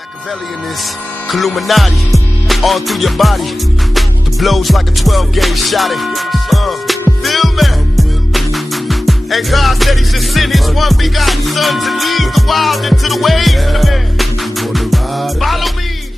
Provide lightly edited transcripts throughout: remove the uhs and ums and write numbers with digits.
Machiavelli in this Illuminati, all through your body. The blows like a 12-gauge shot. Feel me? And God said He should send His one begotten Son to lead the wild into the ways. Follow me.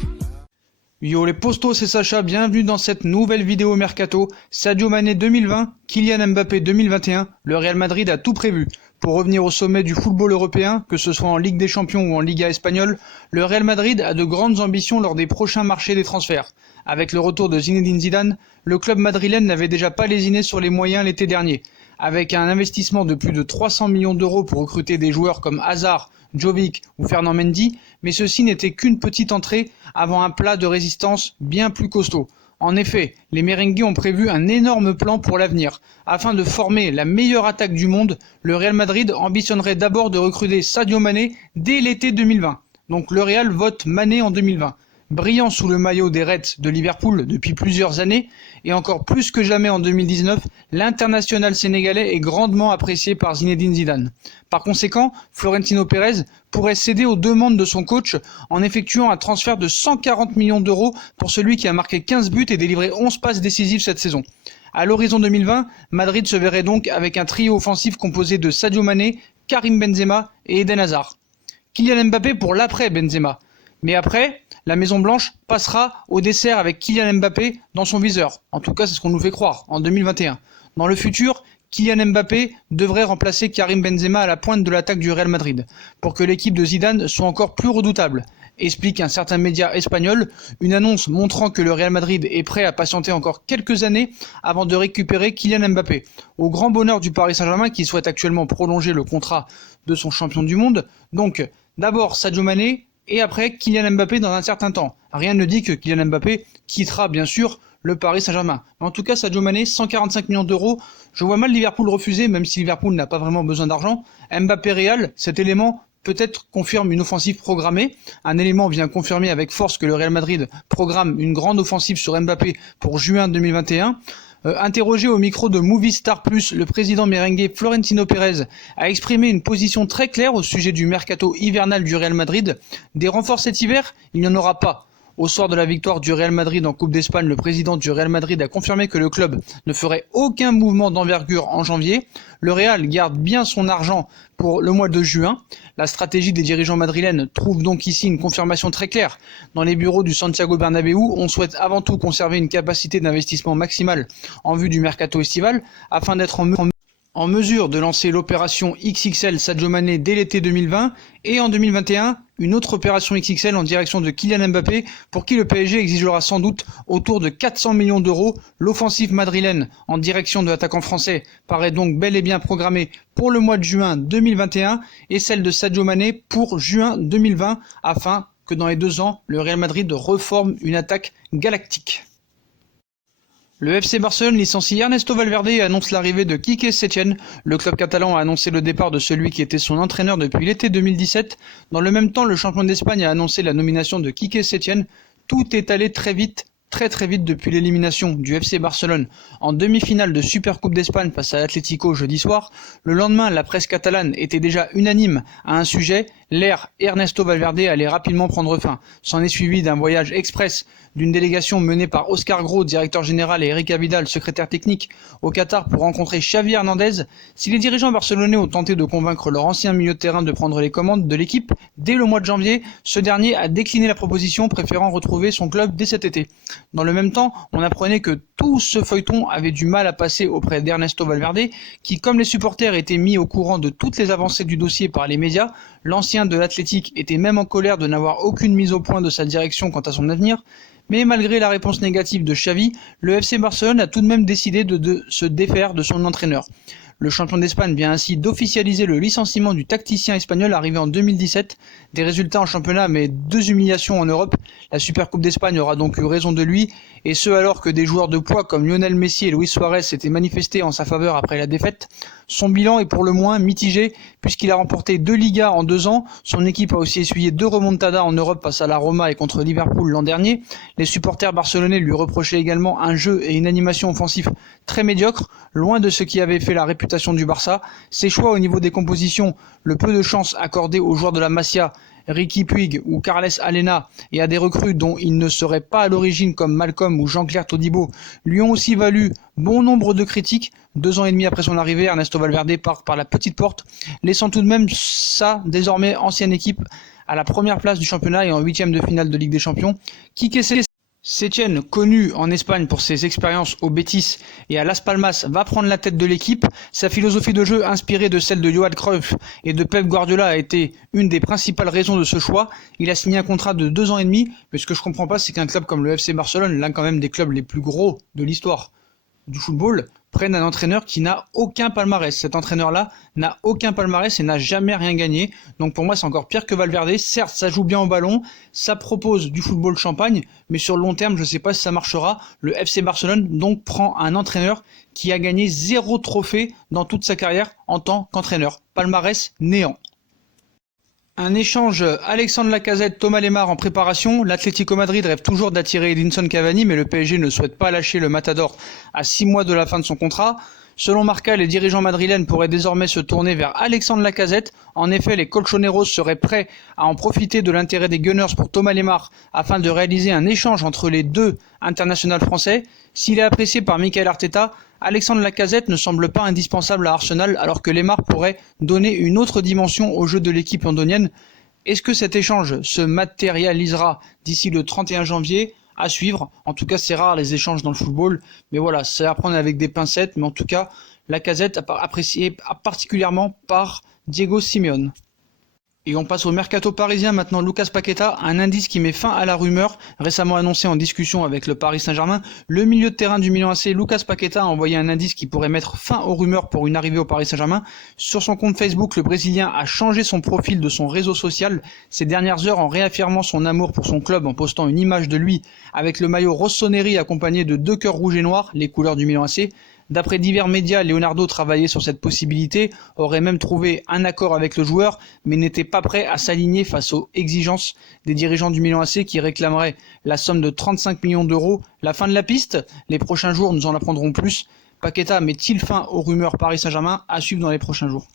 Yo les postos, c'est Sacha, bienvenue dans cette nouvelle vidéo Mercato. Sadio Mané 2020, Kylian Mbappé 2021, le Real Madrid a tout prévu. Pour revenir au sommet du football européen, que ce soit en Ligue des Champions ou en Liga espagnole, le Real Madrid a de grandes ambitions lors des prochains marchés des transferts. Avec le retour de Zinedine Zidane, le club madrilène n'avait déjà pas lésiné sur les moyens l'été dernier. Avec un investissement de plus de 300 millions d'euros pour recruter des joueurs comme Hazard, Jovic ou Fernand Mendy, mais ceci n'était qu'une petite entrée avant un plat de résistance bien plus costaud. En effet, les merengues ont prévu un énorme plan pour l'avenir. Afin de former la meilleure attaque du monde, le Real Madrid ambitionnerait d'abord de recruter Sadio Mané dès l'été 2020. Donc le Real vote Mané en 2020. Brillant sous le maillot des Reds de Liverpool depuis plusieurs années, et encore plus que jamais en 2019, l'international sénégalais est grandement apprécié par Zinedine Zidane. Par conséquent, Florentino Pérez pourrait céder aux demandes de son coach en effectuant un transfert de 140 millions d'euros pour celui qui a marqué 15 buts et délivré 11 passes décisives cette saison. À l'horizon 2020, Madrid se verrait donc avec un trio offensif composé de Sadio Mané, Karim Benzema et Eden Hazard. Kylian Mbappé pour l'après Benzema. Mais après, la Maison-Blanche passera au dessert avec Kylian Mbappé dans son viseur. En tout cas, c'est ce qu'on nous fait croire, en 2021. Dans le futur, Kylian Mbappé devrait remplacer Karim Benzema à la pointe de l'attaque du Real Madrid, pour que l'équipe de Zidane soit encore plus redoutable, explique un certain média espagnol, une annonce montrant que le Real Madrid est prêt à patienter encore quelques années avant de récupérer Kylian Mbappé. Au grand bonheur du Paris Saint-Germain qui souhaite actuellement prolonger le contrat de son champion du monde. Donc, d'abord Sadio Mané, et après Kylian Mbappé dans un certain temps. Rien ne dit que Kylian Mbappé quittera bien sûr le Paris Saint-Germain. Mais en tout cas, Sadio Mané, 145 millions d'euros. Je vois mal Liverpool refuser, même si Liverpool n'a pas vraiment besoin d'argent. Mbappé Real, cet élément peut-être confirme une offensive programmée. Un élément vient confirmer avec force que le Real Madrid programme une grande offensive sur Mbappé pour juin 2021. Interrogé au micro de Movie Star Plus, le président merengue Florentino Pérez a exprimé une position très claire au sujet du mercato hivernal du Real Madrid. Des renforts cet hiver, il n'y en aura pas. Au soir de la victoire du Real Madrid en Coupe d'Espagne, le président du Real Madrid a confirmé que le club ne ferait aucun mouvement d'envergure en janvier. Le Real garde bien son argent pour le mois de juin. La stratégie des dirigeants madrilènes trouve donc ici une confirmation très claire. Dans les bureaux du Santiago Bernabéu, on souhaite avant tout conserver une capacité d'investissement maximale en vue du mercato estival afin d'être en mesure de lancer l'opération XXL Sadio Mané dès l'été 2020 et en 2021, une autre opération XXL en direction de Kylian Mbappé pour qui le PSG exigera sans doute autour de 400 millions d'euros. L'offensive madrilène en direction de l'attaquant français paraît donc bel et bien programmée pour le mois de juin 2021 et celle de Sadio Mané pour juin 2020 afin que dans les 2 ans, le Real Madrid reforme une attaque galactique. Le FC Barcelone licencie Ernesto Valverde et annonce l'arrivée de Quique Setién. Le club catalan a annoncé le départ de celui qui était son entraîneur depuis l'été 2017. Dans le même temps, le champion d'Espagne a annoncé la nomination de Quique Setién. Tout est allé très vite depuis l'élimination du FC Barcelone en demi-finale de Supercoupe d'Espagne face à l'Atlético jeudi soir. Le lendemain, la presse catalane était déjà unanime à un sujet, l'ère Ernesto Valverde allait rapidement prendre fin. S'en est suivi d'un voyage express d'une délégation menée par Oscar Gros, directeur général, et Erika Vidal, secrétaire technique, au Qatar pour rencontrer Xavi Hernandez. Si les dirigeants barcelonais ont tenté de convaincre leur ancien milieu de terrain de prendre les commandes de l'équipe dès le mois de janvier, ce dernier a décliné la proposition, préférant retrouver son club dès cet été. Dans le même temps, on apprenait que tout ce feuilleton avait du mal à passer auprès d'Ernesto Valverde, qui, comme les supporters étaient mis au courant de toutes les avancées du dossier par les médias, l'ancien de l'Athletic était même en colère de n'avoir aucune mise au point de sa direction quant à son avenir. Mais malgré la réponse négative de Xavi, le FC Barcelone a tout de même décidé de se défaire de son entraîneur. Le champion d'Espagne vient ainsi d'officialiser le licenciement du tacticien espagnol arrivé en 2017. Des résultats en championnat mais 2 humiliations en Europe. La Supercoupe d'Espagne aura donc eu raison de lui, et ce alors que des joueurs de poids comme Lionel Messi et Luis Suarez s'étaient manifestés en sa faveur après la défaite. Son bilan est pour le moins mitigé puisqu'il a remporté 2 Ligas en 2 ans. Son équipe a aussi essuyé 2 remontadas en Europe face à la Roma et contre Liverpool l'an dernier. Les supporters barcelonais lui reprochaient également un jeu et une animation offensif très médiocres, loin de ce qui avait fait la réputation du Barça. Ses choix au niveau des compositions, le peu de chance accordée aux joueurs de la Masia Ricky Puig ou Carles Alena et à des recrues dont il ne serait pas à l'origine comme Malcolm ou Jean-Claire Todibo lui ont aussi valu bon nombre de critiques. 2 ans et demi après son arrivée, Ernesto Valverde part par la petite porte, laissant tout de même sa désormais ancienne équipe à la première place du championnat et en 8e de finale de Ligue des Champions. Quique Setien, connu en Espagne pour ses expériences au Betis et à Las Palmas, va prendre la tête de l'équipe. Sa philosophie de jeu, inspirée de celle de Johan Cruyff et de Pep Guardiola, a été une des principales raisons de ce choix. Il a signé un contrat de 2 ans et demi, mais ce que je comprends pas, c'est qu'un club comme le FC Barcelone, l'un quand même des clubs les plus gros de l'histoire du football, prenne un entraîneur qui n'a aucun palmarès. Cet entraîneur-là n'a aucun palmarès et n'a jamais rien gagné. Donc pour moi, c'est encore pire que Valverde. Certes, ça joue bien au ballon, ça propose du football champagne, mais sur le long terme, je ne sais pas si ça marchera. Le FC Barcelone donc prend un entraîneur qui a gagné 0 trophée dans toute sa carrière en tant qu'entraîneur. Palmarès néant. Un échange Alexandre Lacazette, Thomas Lemar en préparation. L'Atlético Madrid rêve toujours d'attirer Edinson Cavani, mais le PSG ne souhaite pas lâcher le Matador à 6 mois de la fin de son contrat. Selon Marca, les dirigeants madrilènes pourraient désormais se tourner vers Alexandre Lacazette. En effet, les colchoneros seraient prêts à en profiter de l'intérêt des Gunners pour Thomas Lemar afin de réaliser un échange entre les deux internationaux français. S'il est apprécié par Mikel Arteta, Alexandre Lacazette ne semble pas indispensable à Arsenal alors que Lemar pourrait donner une autre dimension au jeu de l'équipe londonienne. Est-ce que cet échange se matérialisera d'ici le 31 janvier ? À suivre. En tout cas, c'est rare les échanges dans le football, mais voilà, c'est à prendre avec des pincettes, mais en tout cas, Lacazette apprécié particulièrement par Diego Simeone. Et on passe au mercato parisien maintenant. Lucas Paqueta, un indice qui met fin à la rumeur, récemment annoncé en discussion avec le Paris Saint-Germain. Le milieu de terrain du Milan AC, Lucas Paqueta, a envoyé un indice qui pourrait mettre fin aux rumeurs pour une arrivée au Paris Saint-Germain. Sur son compte Facebook, le Brésilien a changé son profil de son réseau social ces dernières heures en réaffirmant son amour pour son club en postant une image de lui avec le maillot rossoneri accompagné de 2 cœurs rouges et noirs, les couleurs du Milan AC. D'après divers médias, Leonardo travaillait sur cette possibilité, aurait même trouvé un accord avec le joueur, mais n'était pas prêt à s'aligner face aux exigences des dirigeants du Milan AC qui réclameraient la somme de 35 millions d'euros. La fin de la piste, les prochains jours nous en apprendrons plus. Paqueta met-il fin aux rumeurs Paris Saint-Germain? À suivre dans les prochains jours.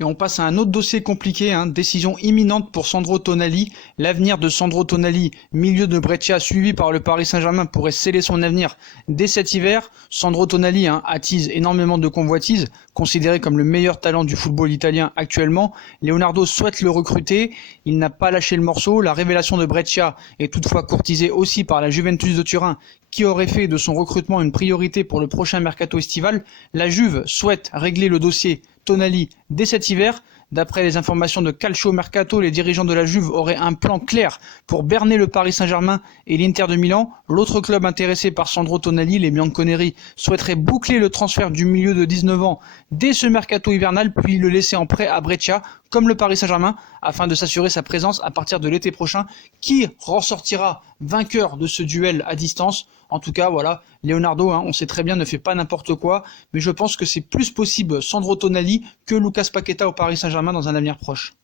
Et on passe à un autre dossier compliqué, décision imminente pour Sandro Tonali. L'avenir de Sandro Tonali, milieu de Brescia suivi par le Paris Saint-Germain, pourrait sceller son avenir dès cet hiver. Sandro Tonali attise énormément de convoitises, considéré comme le meilleur talent du football italien actuellement. Leonardo souhaite le recruter, il n'a pas lâché le morceau. La révélation de Brescia est toutefois courtisée aussi par la Juventus de Turin, qui aurait fait de son recrutement une priorité pour le prochain mercato estival. La Juve souhaite régler le dossier Tonali dès cet hiver. D'après les informations de Calcio Mercato, les dirigeants de la Juve auraient un plan clair pour berner le Paris Saint-Germain et l'Inter de Milan. L'autre club intéressé par Sandro Tonali, les Bianconeri, souhaiterait boucler le transfert du milieu de 19 ans dès ce mercato hivernal, puis le laisser en prêt à Brescia, comme le Paris Saint-Germain, afin de s'assurer sa présence à partir de l'été prochain. Qui ressortira vainqueur de ce duel à distance? En tout cas, voilà, Leonardo, on sait très bien, ne fait pas n'importe quoi, mais je pense que c'est plus possible Sandro Tonali que Lucas Paqueta au Paris Saint-Germain dans un avenir proche.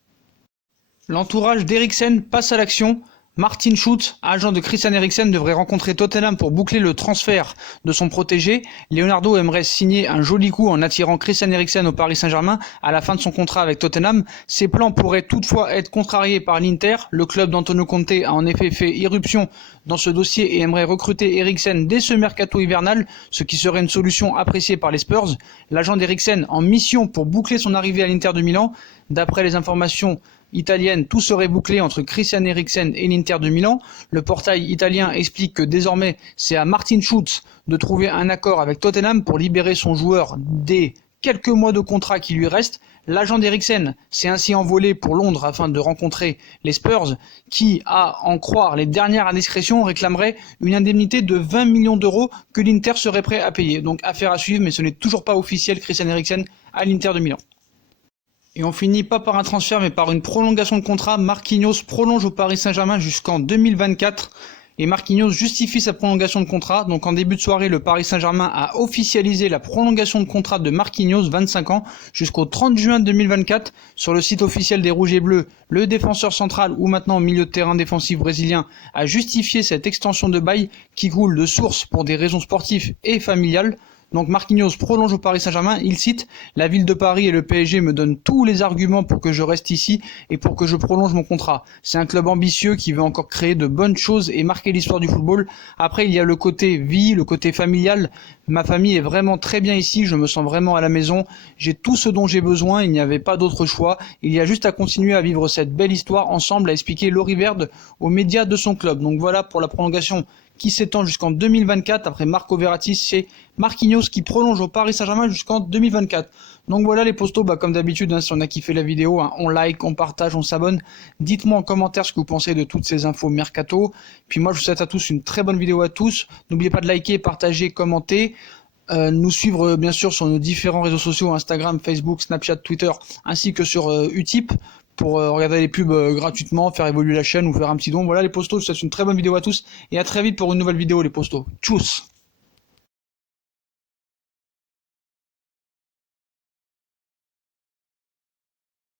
L'entourage d'Eriksen passe à l'action. Martin Schulz, agent de Christian Eriksen, devrait rencontrer Tottenham pour boucler le transfert de son protégé. Leonardo aimerait signer un joli coup en attirant Christian Eriksen au Paris Saint-Germain à la fin de son contrat avec Tottenham. Ces plans pourraient toutefois être contrariés par l'Inter. Le club d'Antonio Conte a en effet fait irruption dans ce dossier et aimerait recruter Eriksen dès ce mercato hivernal, ce qui serait une solution appréciée par les Spurs. L'agent d'Eriksen en mission pour boucler son arrivée à l'Inter de Milan. D'après les informations italienne, tout serait bouclé entre Christian Eriksen et l'Inter de Milan. Le portail italien explique que désormais c'est à Martin Schulz de trouver un accord avec Tottenham pour libérer son joueur des quelques mois de contrat qui lui restent. L'agent d'Eriksen s'est ainsi envolé pour Londres afin de rencontrer les Spurs qui, à en croire les dernières indiscrétions, réclameraient une indemnité de 20 millions d'euros que l'Inter serait prêt à payer. Donc affaire à suivre, mais ce n'est toujours pas officiel Christian Eriksen à l'Inter de Milan. Et on finit pas par un transfert mais par une prolongation de contrat. Marquinhos prolonge au Paris Saint-Germain jusqu'en 2024 et Marquinhos justifie sa prolongation de contrat. Donc en début de soirée, le Paris Saint-Germain a officialisé la prolongation de contrat de Marquinhos, 25 ans, jusqu'au 30 juin 2024. Sur le site officiel des Rouges et Bleus, le défenseur central ou maintenant milieu de terrain défensif brésilien a justifié cette extension de bail qui coule de source pour des raisons sportives et familiales. Donc Marquinhos prolonge au Paris Saint-Germain, il cite « La ville de Paris et le PSG me donnent tous les arguments pour que je reste ici et pour que je prolonge mon contrat. C'est un club ambitieux qui veut encore créer de bonnes choses et marquer l'histoire du football. Après, il y a le côté vie, le côté familial. Ma famille est vraiment très bien ici, je me sens vraiment à la maison. J'ai tout ce dont j'ai besoin, il n'y avait pas d'autre choix. Il y a juste à continuer à vivre cette belle histoire ensemble », a expliqué Laurie Verde aux médias de son club. Donc voilà pour la prolongation qui s'étend jusqu'en 2024. Après Marco Verratti, c'est Marquinhos qui prolonge au Paris Saint-Germain jusqu'en 2024. Donc voilà les postos, comme d'habitude, si on a kiffé la vidéo, on like, on partage, on s'abonne. Dites-moi en commentaire ce que vous pensez de toutes ces infos mercato. Puis moi je vous souhaite à tous une très bonne vidéo à tous. N'oubliez pas de liker, partager, commenter. Nous suivre bien sûr sur nos différents réseaux sociaux, Instagram, Facebook, Snapchat, Twitter, ainsi que sur Utip, pour regarder les pubs gratuitement, faire évoluer la chaîne ou faire un petit don. Voilà les postos, je vous souhaite une très bonne vidéo à tous et à très vite pour une nouvelle vidéo les postos. Tchuss!